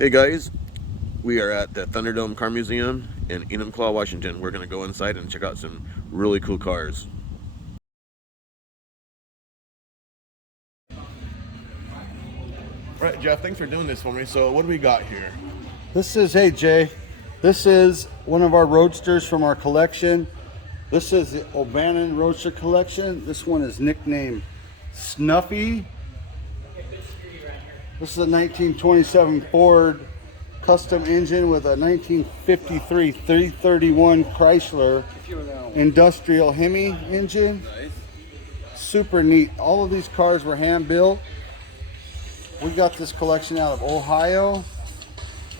Hey guys, we are at the Thunderdome Car Museum in Enumclaw, Washington. We're going to go inside and check out some really cool cars. Right, Jeff, thanks for doing this for me. So what do we got here? Hey Jay, this is one of our roadsters from our collection. This is the O'Bannon Roadster collection. This one is nicknamed Snuffy. This is a 1927 Ford custom engine with a 1953 331 Chrysler industrial Hemi engine. Super neat. All of these cars were hand built. We got this collection out of Ohio.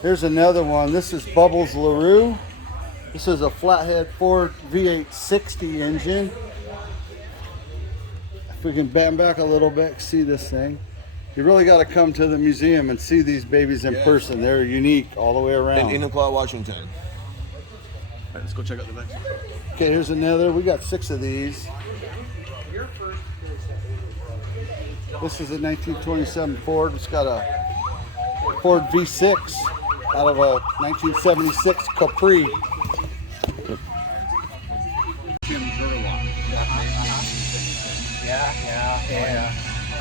Here's another one. This is Bubbles LaRue. This is a flathead Ford V8 60 engine. If we can bend back a little bit, see this thing. You really got to come to the museum and see these babies in person. They're unique all the way around. In Enumclaw, Washington. All right, let's go check out the next one. Okay, here's another. We got 6 of these. This is a 1927 Ford. It's got a Ford V6 out of a 1976 Capri. Yeah.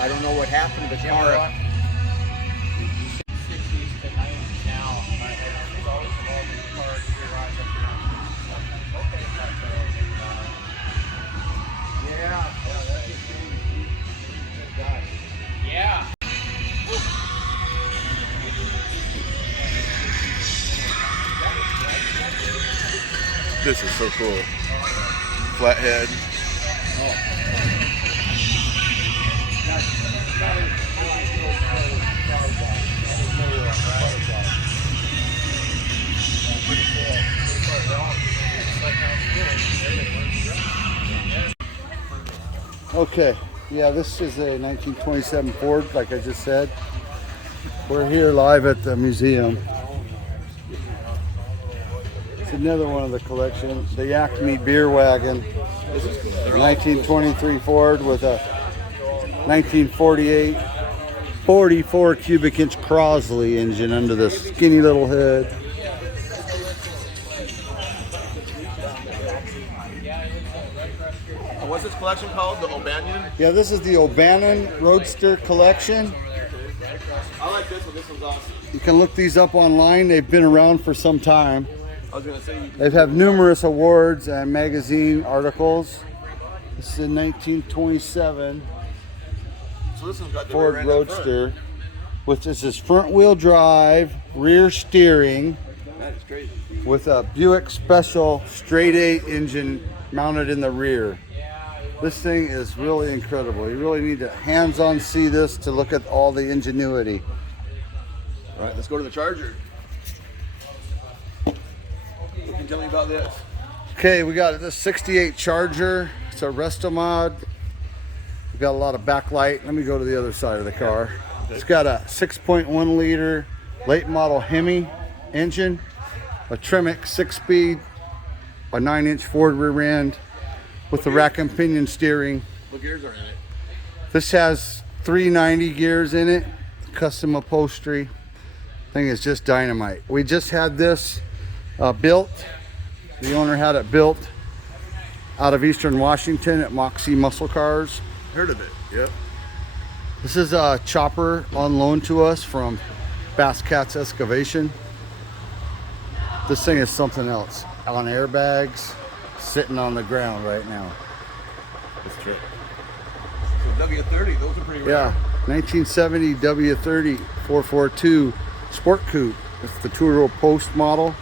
I don't know what happened, but car. 60s to 90s now. There's always evolving cars here on the Yeah. This is so cool. Flathead. Okay, yeah, this is a 1927 Ford, like I just said. We're here live at the museum. It's another one of the collection, the Acme Beer Wagon. 1923 Ford with a 1948 44 cubic inch Crosley engine under the skinny little hood. What's this collection called? The O'Bannon? Yeah, this is the O'Bannon Roadster collection. I like this one. This one's awesome. You can look these up online. They've been around for some time. I was going to say... They have numerous awards and magazine articles. This is a 1927 So this one's got the Ford rear end up front. Roadster, which is this front wheel drive, rear steering, That is crazy. with a Buick Special straight 8 engine mounted in the rear. This thing is really incredible. You really need to hands-on see this to look at all the ingenuity. All right, let's go to the Charger. What can you tell me about this? Okay, we got this 68 Charger. It's a Restomod. We got a lot of backlight. Let me go to the other side of the car. It's got a 6.1 liter late model Hemi engine, a Tremec 6-speed, a 9-inch Ford rear end with the rack and pinion steering. What gears are in it? This has 390 gears in it, custom upholstery. Thing is just dynamite. We just had this built. The owner had it built out of Eastern Washington at Moxie Muscle Cars. Heard of it, yep. This is a chopper on loan to us from Bass Cat's Excavation. This thing is something else. On airbags, sitting on the ground right now. This trip. So W30, those are pretty rare. Yeah, 1970 W30 442 Sport Coupe. It's the two-row post model.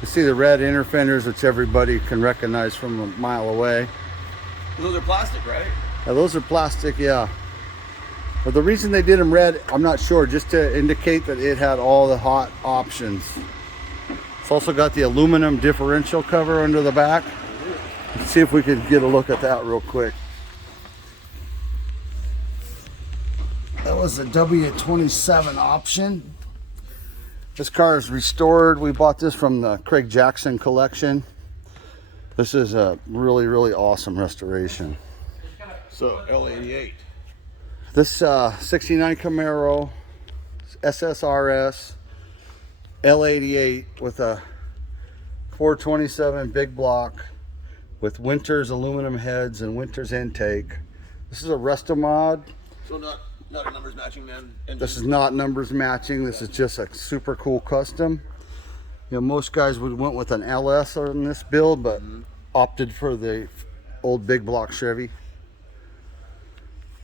You see the red inner fenders, which everybody can recognize from a mile away. Those are plastic, right? Now those are plastic, yeah. But the reason they did them red, I'm not sure, just to indicate that it had all the hot options. It's also got the aluminum differential cover under the back. Let's see if we could get a look at that real quick. That was a W27 option. This car is restored. We bought this from the Craig Jackson collection. This is a really, really awesome restoration. So L88. This 69 Camaro SSRS L88 with a 427 big block with Winters aluminum heads and Winters intake. This is a resto mod. So not a numbers matching then? This is not numbers matching. This is just a super cool custom. You know, most guys would went with an LS on this build, but opted for the old big block Chevy.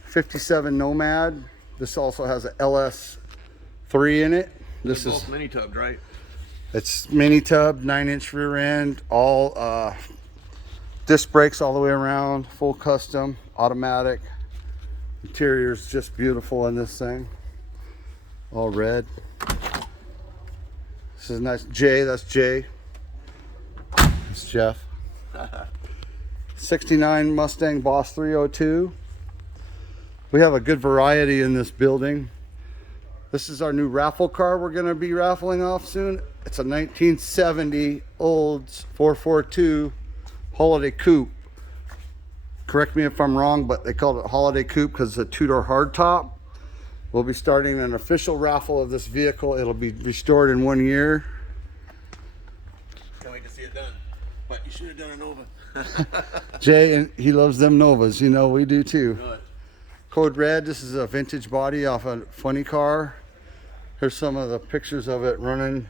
57 Nomad. This also has a LS3 in it. This They're is both mini tubbed, right? it's mini tub, 9-inch rear end, all disc brakes all the way around, full custom, automatic. Interior's just beautiful in this thing. All red. This is nice. Jay, that's Jay. That's Jeff. 69 Mustang Boss 302. We have a good variety in this building. This is our new raffle car we're going to be raffling off soon. It's a 1970 Olds 442 Holiday Coupe. Correct me if I'm wrong, but they called it Holiday Coupe because it's a two-door hardtop. We'll be starting an official raffle of this vehicle. It'll be restored in 1 year. Can't wait to see it done. But you should have done a Nova. Jay, and he loves them Novas. You know, we do too. Good. Code Red, this is a vintage body off a funny car. Here's some of the pictures of it running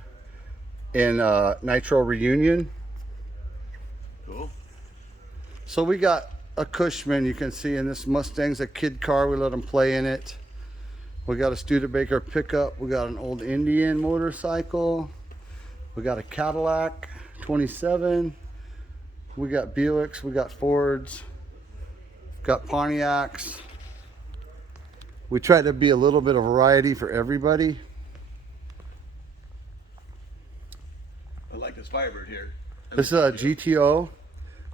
in Nitro Reunion. Cool. So we got a Cushman, you can see in this Mustang's a kid car. We let them play in it. We got a Studebaker pickup. We got an old Indian motorcycle. We got a Cadillac 27. We got Buicks. We got Fords. Got Pontiacs. We try to be a little bit of variety for everybody. I like this Firebird here. This is a GTO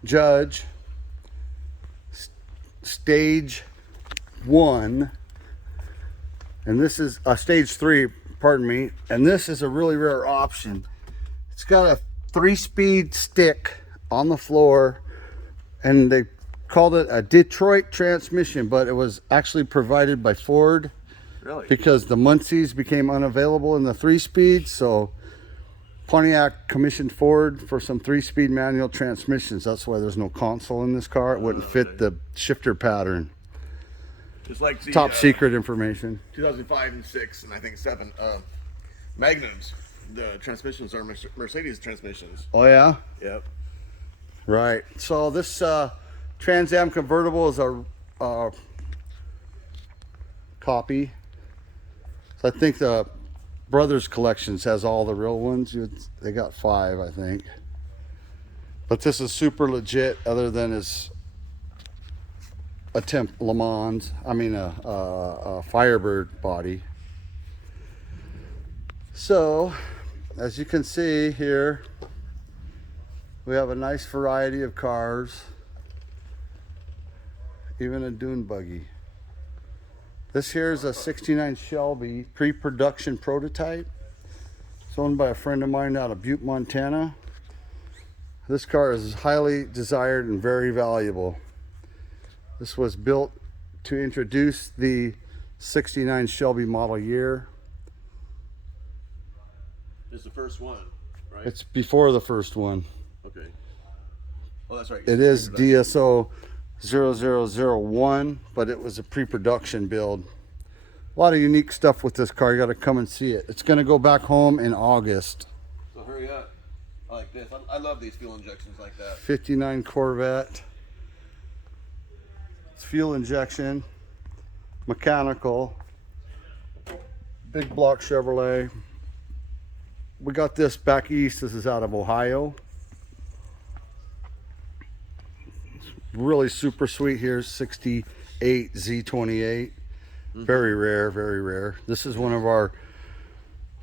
Judge Stage 1. And this is a Stage 3, pardon me. And this is a really rare option. It's got a 3-speed stick on the floor. And they called it a Detroit transmission, but it was actually provided by Ford. Really? Because the Muncies became unavailable in the 3-speed, so Pontiac commissioned Ford for some 3-speed manual transmissions. That's why there's no console in this car. It wouldn't fit the shifter pattern. Just like the Top secret information. 2005 and 6 and I think 7 Magnums. The transmissions are Mercedes transmissions. Oh yeah? Yep. Right. So this Trans Am convertible is a copy. So I think the Brothers Collections has all the real ones. They got 5, I think. But this is super legit, other than his attempt Le Mans. I mean a Firebird body. So, as you can see here, we have a nice variety of cars. Even a dune buggy. This here is a 69 Shelby pre-production prototype. It's owned by a friend of mine out of Butte, Montana. This car is highly desired and very valuable. This was built to introduce the 69 Shelby model year. This is the first one, right? It's before the first one. Okay. Oh, that's right. It is DSO 0001, but it was a pre-production build. A lot of unique stuff with this car. You got to come and see it. It's going to go back home in August. So hurry up. I like this. I love these fuel injections like that. 59 Corvette. It's fuel injection, mechanical, big block Chevrolet. We got this back east. This is out of Ohio. Really super sweet here, 68 Z28. Very rare, very rare. This is one of our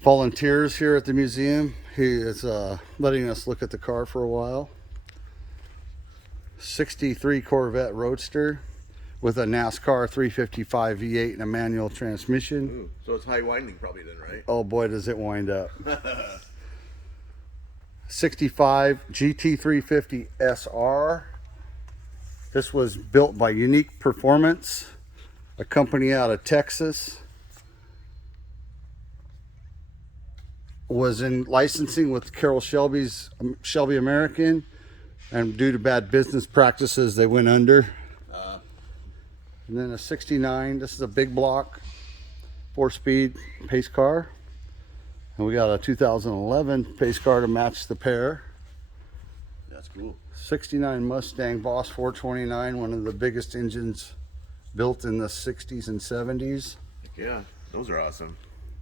volunteers here at the museum. He is letting us look at the car for a while. 63 Corvette Roadster with a NASCAR 355 V8 and a manual transmission. Ooh, so it's high winding probably then, right? Oh boy, does it wind up. 65 GT350 SR. This was built by Unique Performance, a company out of Texas. was in licensing with Carroll Shelby American, and due to bad business practices, they went under. And then a 69, this is a big block, 4-speed pace car. And we got a 2011 pace car to match the pair. That's cool. 69 Mustang Boss 429, one of the biggest engines built in the 60s and 70s. Yeah, those are awesome.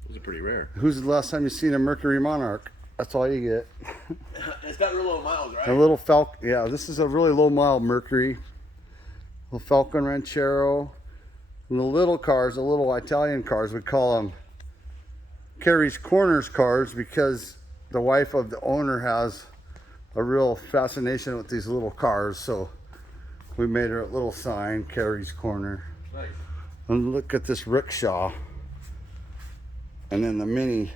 Those are pretty rare. Who's the last time you seen a Mercury Monarch? That's all you get. It's got real low miles, right? A little Falcon, yeah, this is a really low mile Mercury. Little Falcon Ranchero. And the little cars, the little Italian cars, we call them Carrie's Corners cars, because the wife of the owner has a real fascination with these little cars. So we made her a little sign, Carrie's Corner. Nice. And look at this rickshaw. And then the mini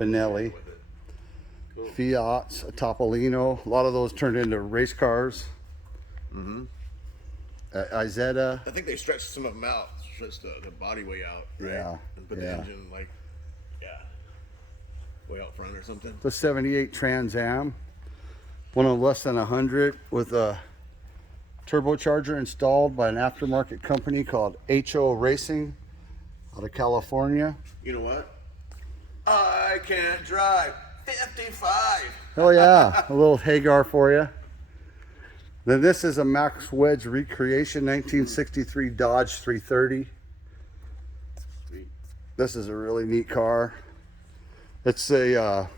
Benelli. Cool. Fiats, a Topolino. A lot of those turned into race cars. Mm-hmm. Izetta. I think they stretched some of them out, stretched the body way out, right? Yeah, And put yeah. the engine way out front or something. The 78 Trans Am. One of less than 100 with a turbocharger installed by an aftermarket company called HO Racing out of California. You know what? I can't drive 55. Hell yeah, a little Hagar for you. Then this is a Max Wedge recreation, 1963 Dodge 330. Sweet. This is a really neat car. It's a,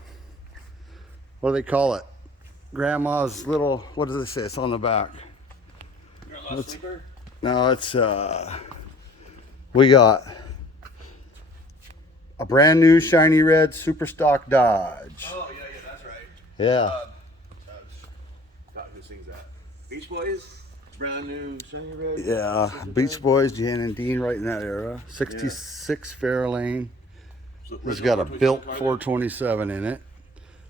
what do they call it? Grandma's little, what does it say? It's on the back. You're a left sleeper? No, it's, we got a brand new shiny red super stock Dodge. Oh, yeah, that's right. Yeah. God, who sings that? Beach Boys? Brand new, shiny red? Yeah, Beach Boys, Jan and Dean, right in that era. 66 Fairlane. So, It's got a built car 427 in it.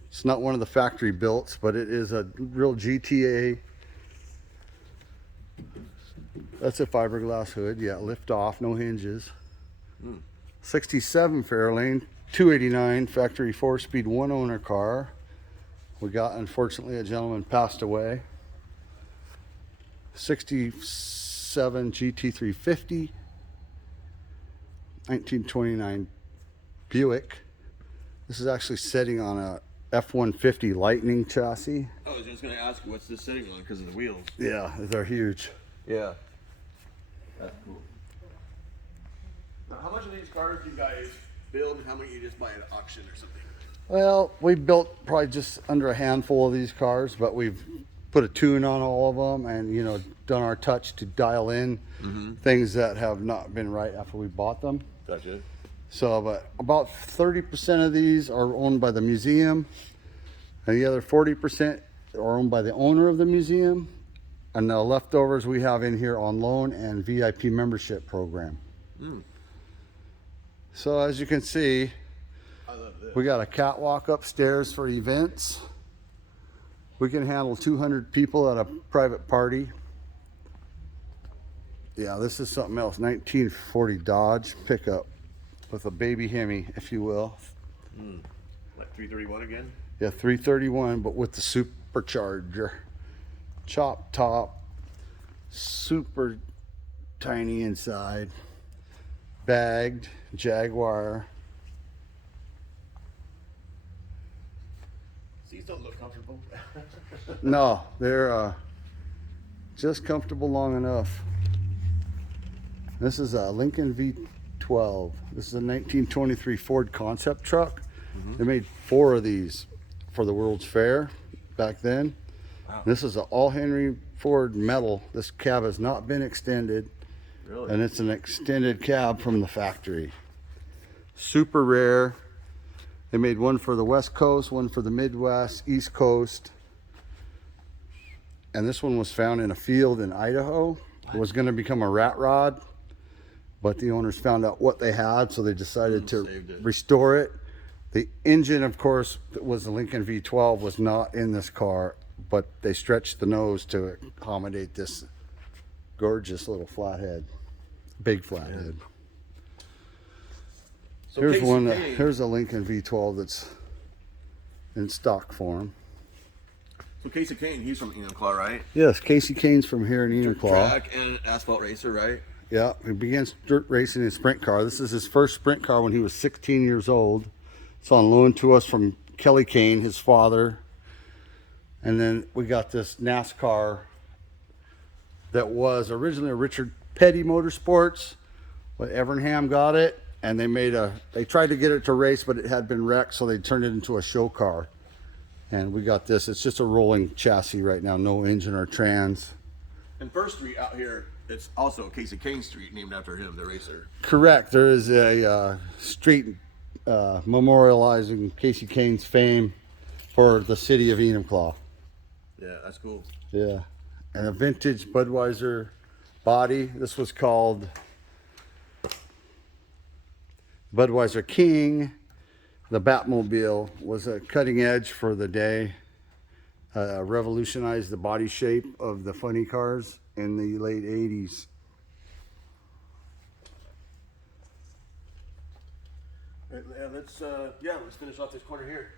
It's not one of the factory builts, but it is a real GTA. That's a fiberglass hood. Yeah, lift off, no hinges. 67 Fairlane, 289 factory 4-speed, one owner car. We got, unfortunately, a gentleman passed away. 67 GT350, 1929 Buick. This is actually sitting on a F-150 Lightning chassis. I was just going to ask you, what's this sitting on because of the wheels? Yeah, they're huge. Yeah. That's cool. Now, how much of these cars do you guys build and how many you just buy at auction or something? Well, we built probably just under a handful of these cars, but we've put a tune on all of them and, you know, done our touch to dial in things that have not been right after we bought them. Gotcha. So, but about 30% of these are owned by the museum, and the other 40% are owned by the owner of the museum, and the leftovers we have in here on loan and VIP membership program. So as you can see, I love this. we got a catwalk upstairs for events. We can handle 200 people at a private party. Yeah, this is something else. 1940 Dodge pickup with a baby Hemi, if you will. Like 331 again? Yeah, 331, but with the supercharger. Chop top, super tiny inside, bagged, Jaguar. These don't look comfortable. No, they're just comfortable long enough. This is a Lincoln V12. This is a 1923 Ford concept truck. They made 4 of these for the World's Fair back then. Wow. This is an all Henry Ford metal. This cab has not been extended, Really? and it's an extended cab from the factory. Super rare. They made one for the West Coast, one for the Midwest, East Coast. And this one was found in a field in Idaho. It was going to become a rat rod, but the owners found out what they had, so they decided to saved it. restore it. The engine, of course, that was the Lincoln V12, was not in this car, but they stretched the nose to accommodate this gorgeous little flathead, big flathead. So Here's Casey one. Kane- Here's a Lincoln V12 that's in stock form. So Casey Kane, he's from Enumclaw, right? Yes, Casey Kane's from here in Enumclaw. Track and asphalt racer, right? Yeah, he began dirt racing in a sprint car. This is his first sprint car when he was 16 years old. It's on loan to us from Kelly Kane, his father. And then we got this NASCAR that was originally a Richard Petty Motorsports, but Evernham got it, and they tried to get it to race, but it had been wrecked, so they turned it into a show car. And we got this. It's just a rolling chassis right now, no engine or trans. And First Street out here, it's also Casey Kane Street, named after him, the racer. Correct. There is a street memorializing Casey Kane's fame for the city of Enumclaw. Yeah, that's cool. Yeah. And a vintage Budweiser body. This was called Budweiser King. The Batmobile was a cutting edge for the day. Revolutionized the body shape of the funny cars in the late 80s. Let's finish off this corner here.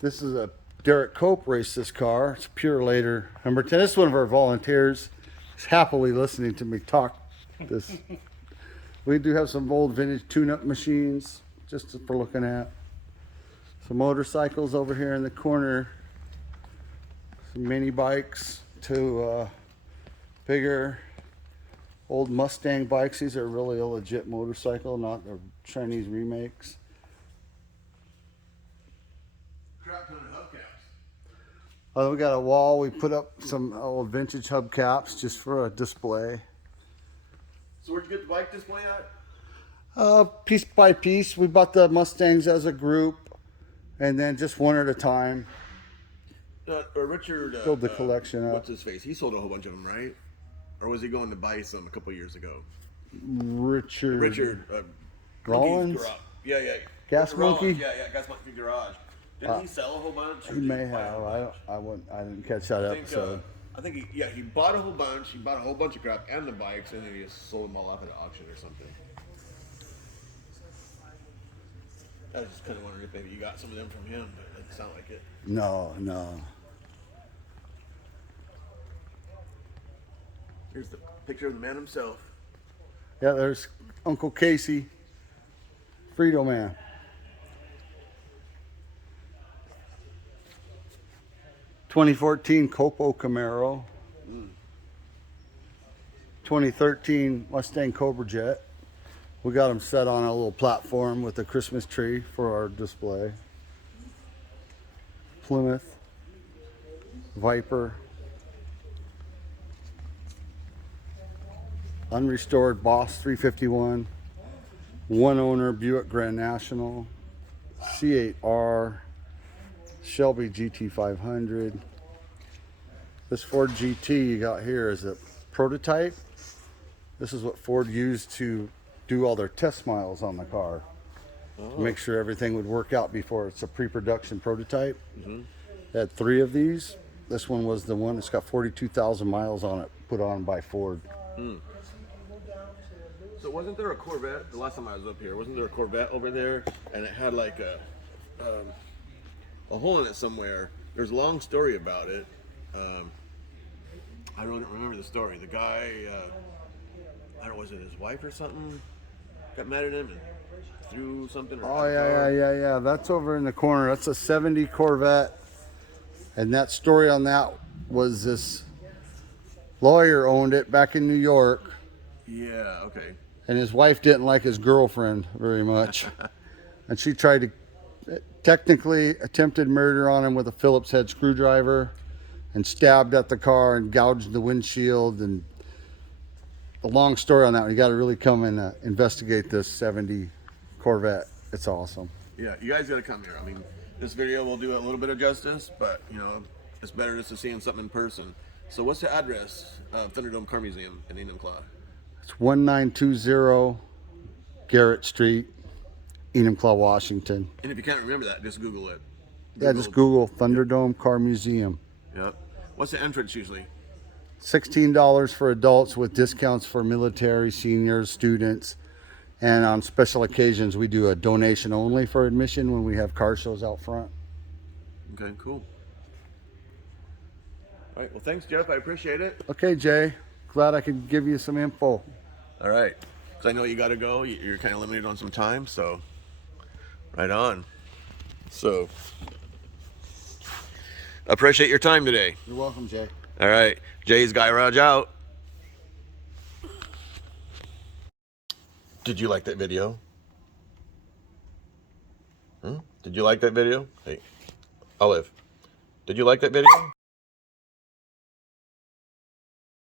This is a Derek Cope raced this car. It's a Pure Later number 10. This is one of our volunteers. He's happily listening to me talk this. We do have some old vintage tune-up machines just for looking at. Some motorcycles over here in the corner. Some mini bikes to bigger old Mustang bikes. These are really a legit motorcycle, not the Chinese remakes. Crap ton of hubcaps. We got a wall. We put up some old vintage hubcaps just for a display. So where'd you get the bike display at? Piece by piece. We bought the Mustangs as a group, and then just one at a time. Richard Build the collection up. What's his face? He sold a whole bunch of them, right? Or was he going to buy some a couple years ago? Richard Rollins? Rollins? Yeah. Gas Richard Rollins, Monkey? Yeah, Gas Monkey Garage. Didn't he sell a whole bunch? or He did may buy a have. whole bunch? I didn't catch that episode. I think he bought a whole bunch. He bought a whole bunch of crap and the bikes, and then he just sold them all off at an auction or something. I was just kind of wondering if maybe you got some of them from him, but it doesn't sound like it. No. Here's the picture of the man himself. Yeah, there's Uncle Casey, Frito Man. '14 Copo Camaro. 2013 Mustang Cobra Jet. We got them set on a little platform with a Christmas tree for our display. Plymouth, Viper, unrestored Boss 351, one owner Buick Grand National, C8R, Shelby GT500. This Ford GT you got here is a prototype. This is what Ford used to do all their test miles on the car. Make sure everything would work out before it's a pre-production prototype. They had 3 of these. This one was the one that's got 42,000 miles on it, put on by Ford. So wasn't there a Corvette, the last time I was up here, wasn't there a Corvette over there, and it had like a hole in it somewhere? There's a long story about it. I really don't remember the story. The guy, I don't know, was it his wife or something? Got mad at him and threw something. Oh yeah. That's over in the corner. That's a '70 Corvette, and that story on that was this lawyer owned it back in New York. Yeah. Okay. And his wife didn't like his girlfriend very much, and she tried to technically attempted murder on him with a Phillips head screwdriver, and stabbed at the car and gouged the windshield. And a long story on that one. You got to really come and investigate this '70 Corvette. It's awesome. Yeah, you guys got to come here. I mean, this video will do a little bit of justice, but you know, it's better just to see something in person. So, what's the address of Thunderdome Car Museum in Enumclaw? It's 1920 Garrett Street, Enumclaw, Washington. And if you can't remember that, just Google it. Yeah, just Google Thunderdome Car Museum. Yep. What's the entrance usually? $16 for adults with discounts for military, seniors, students. And on special occasions, we do a donation only for admission when we have car shows out front. Okay, cool. All right, well, thanks, Jeff. I appreciate it. Okay, Jay. Glad I could give you some info. All right, because I know you got to go. You're kind of limited on some time, so right on. So, appreciate your time today. You're welcome, Jay. All right, Jay's Garage out. Did you like that video? Did you like that video? Hey, Olive, did you like that video?